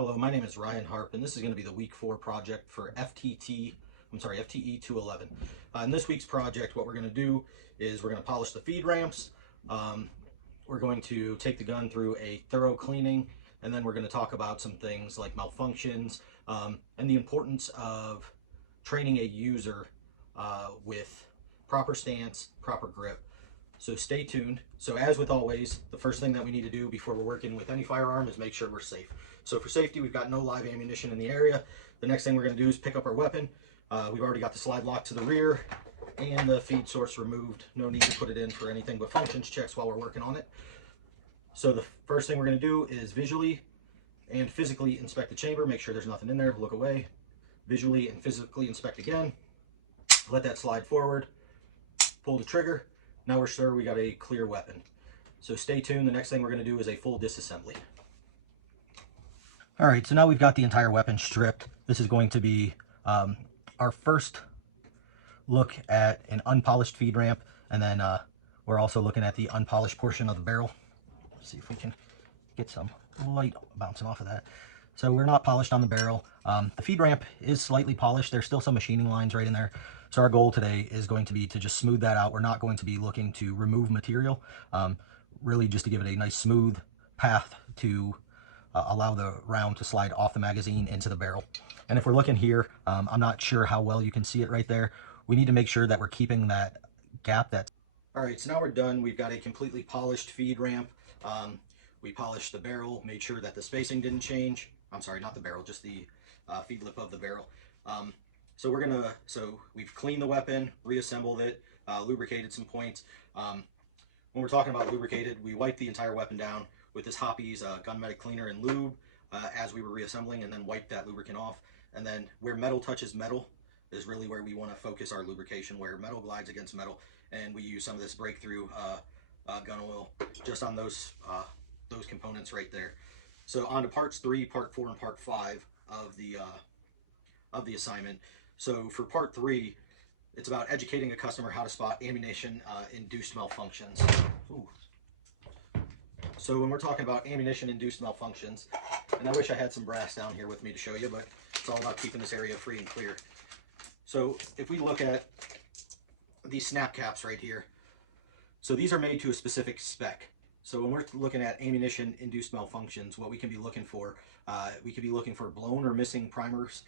Hello, my name is Ryan Harp, and this is going to be the week 4 project for FTE 211. In this week's project, what we're going to do is we're going to polish the feed ramps. We're going to take the gun through a thorough cleaning, and then we're going to talk about some things like malfunctions and the importance of training a user with proper stance, proper grip. So stay tuned. So as with always, the first thing that we need to do before we're working with any firearm is make sure we're safe. So for safety, we've got no live ammunition in the area. The next thing we're going to do is pick up our weapon. We've already got the slide lock to the rear and the feed source removed. No need to put it in for anything but functions checks while we're working on it. So the first thing we're going to do is visually and physically inspect the chamber. Make sure there's nothing in there. Look away. Visually and physically inspect again. Let that slide forward. Pull the trigger. Now we're sure we got a clear weapon. So stay tuned. The next thing we're going to do is a full disassembly. All right, so now we've got the entire weapon stripped. This is going to be our first look at an unpolished feed ramp, and then we're also looking at the unpolished portion of the barrel. Let's see if we can get some light bouncing off of that. So we're not polished on the barrel. The feed ramp is slightly polished. There's still some machining lines right in there. So our goal today is going to be to just smooth that out. We're not going to be looking to remove material, really just to give it a nice smooth path to allow the round to slide off the magazine into the barrel. And if we're looking here, I'm not sure how well you can see it right there. We need to make sure that we're keeping that gap. All right, so now we're done. We've got a completely polished feed ramp. We polished the barrel, made sure that the spacing didn't change. I'm sorry, not the barrel, just the feed lip of the barrel. So we've cleaned the weapon, reassembled it, lubricated some points. When we're talking about lubricated, we wiped the entire weapon down with this Hoppy's Gunmetic Cleaner and Lube as we were reassembling, and then wiped that lubricant off. And then where metal touches metal is really where we want to focus our lubrication, where metal glides against metal, and we use some of this breakthrough gun oil just on those components right there. So on to parts 3, part 4, and part 5 of the assignment. So for part 3, it's about educating a customer how to spot ammunition induced malfunctions. Ooh. So when we're talking about ammunition induced malfunctions, and I wish I had some brass down here with me to show you, but it's all about keeping this area free and clear. So if we look at these snap caps right here, so these are made to a specific spec. So when we're looking at ammunition induced malfunctions, what we can be looking for, we could be looking for blown or missing primers.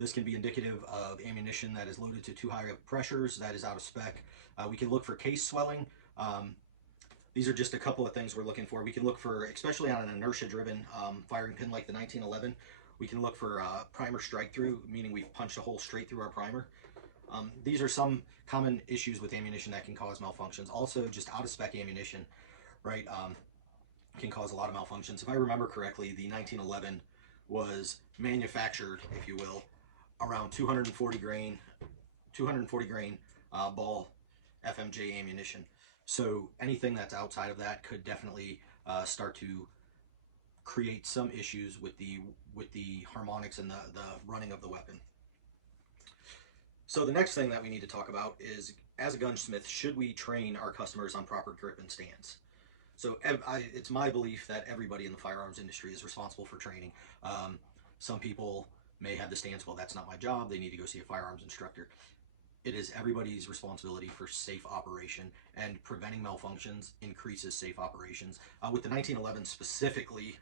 This can be indicative of ammunition that is loaded to too high of pressures, that is out of spec. We can look for case swelling. These are just a couple of things we're looking for. We can look for, especially on an inertia-driven firing pin like the 1911, we can look for primer strike-through, meaning we've punched a hole straight through our primer. These are some common issues with ammunition that can cause malfunctions. Also, just out-of-spec ammunition, right, can cause a lot of malfunctions. If I remember correctly, the 1911 was manufactured, if you will, around 240 grain ball FMJ ammunition. So anything that's outside of that could definitely start to create some issues with the harmonics and the running of the weapon. So the next thing that we need to talk about is, as a gunsmith, should we train our customers on proper grip and stance? So it's my belief that everybody in the firearms industry is responsible for training. Some people may have the stance, well, that's not my job, they need to go see a firearms instructor. It is everybody's responsibility for safe operation, and preventing malfunctions increases safe operations. With the 1911 specifically,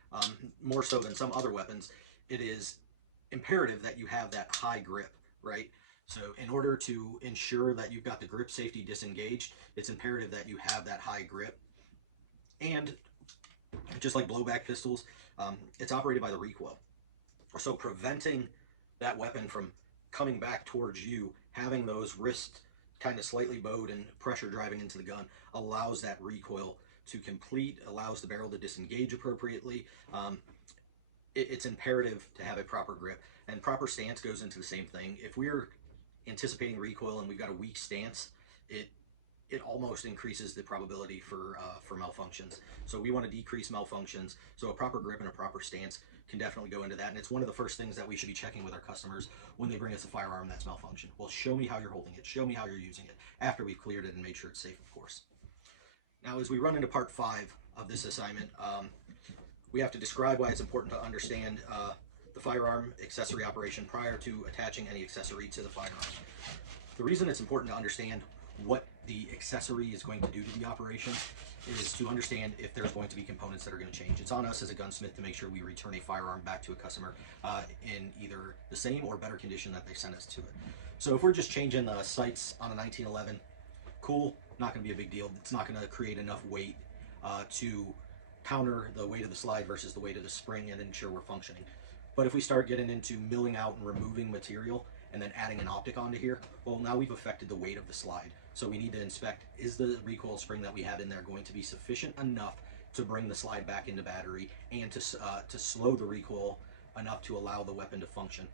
more so than some other weapons, it is imperative that you have that high grip, right? So in order to ensure that you've got the grip safety disengaged, it's imperative that you have that high grip. And just like blowback pistols, it's operated by the recoil. So preventing that weapon from coming back towards you, having those wrists kind of slightly bowed and pressure driving into the gun, allows that recoil to complete, allows the barrel to disengage appropriately. It's imperative to have a proper grip, and proper stance goes into the same thing. If we're anticipating recoil and we've got a weak stance, it almost increases the probability for malfunctions. So we want to decrease malfunctions. So a proper grip and a proper stance can definitely go into that. And it's one of the first things that we should be checking with our customers when they bring us a firearm that's malfunctioned. Well, show me how you're holding it. Show me how you're using it after we've cleared it and made sure it's safe, of course. Now, as we run into part 5 of this assignment, we have to describe why it's important to understand the firearm accessory operation prior to attaching any accessory to the firearm. The reason it's important to understand what the accessory is going to do to the operation is to understand if there's going to be components that are going to change. It's on us as a gunsmith to make sure we return a firearm back to a customer in either the same or better condition that they sent us to it. So if we're just changing the sights on a 1911, cool, not going to be a big deal. It's not going to create enough weight to counter the weight of the slide versus the weight of the spring and ensure we're functioning. But if we start getting into milling out and removing material and then adding an optic onto here, well, now we've affected the weight of the slide. So we need to inspect, is the recoil spring that we have in there going to be sufficient enough to bring the slide back into battery and to slow the recoil enough to allow the weapon to function.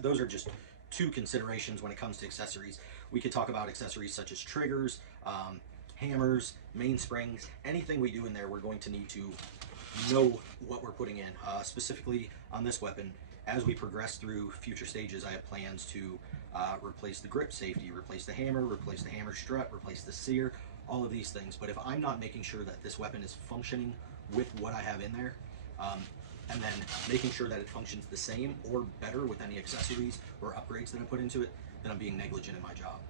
Those are just two considerations when it comes to accessories. We could talk about accessories such as triggers, hammers, mainsprings, anything we do in there, we're going to need to know what we're putting in. Specifically on this weapon, as we progress through future stages, I have plans to replace the grip safety, replace the hammer strut, replace the sear, all of these things. But if I'm not making sure that this weapon is functioning with what I have in there, and then making sure that it functions the same or better with any accessories or upgrades that I put into it, then I'm being negligent in my job.